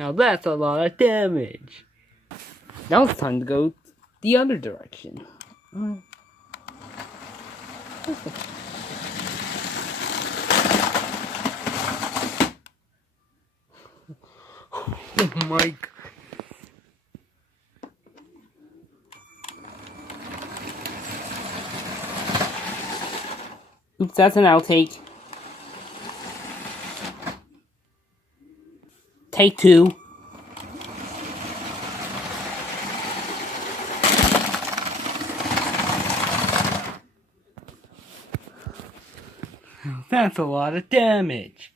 Now that's a lot of damage. Now it's time to go the other direction. Oh my god. Oops, that's an outtake. Take two. That's a lot of damage.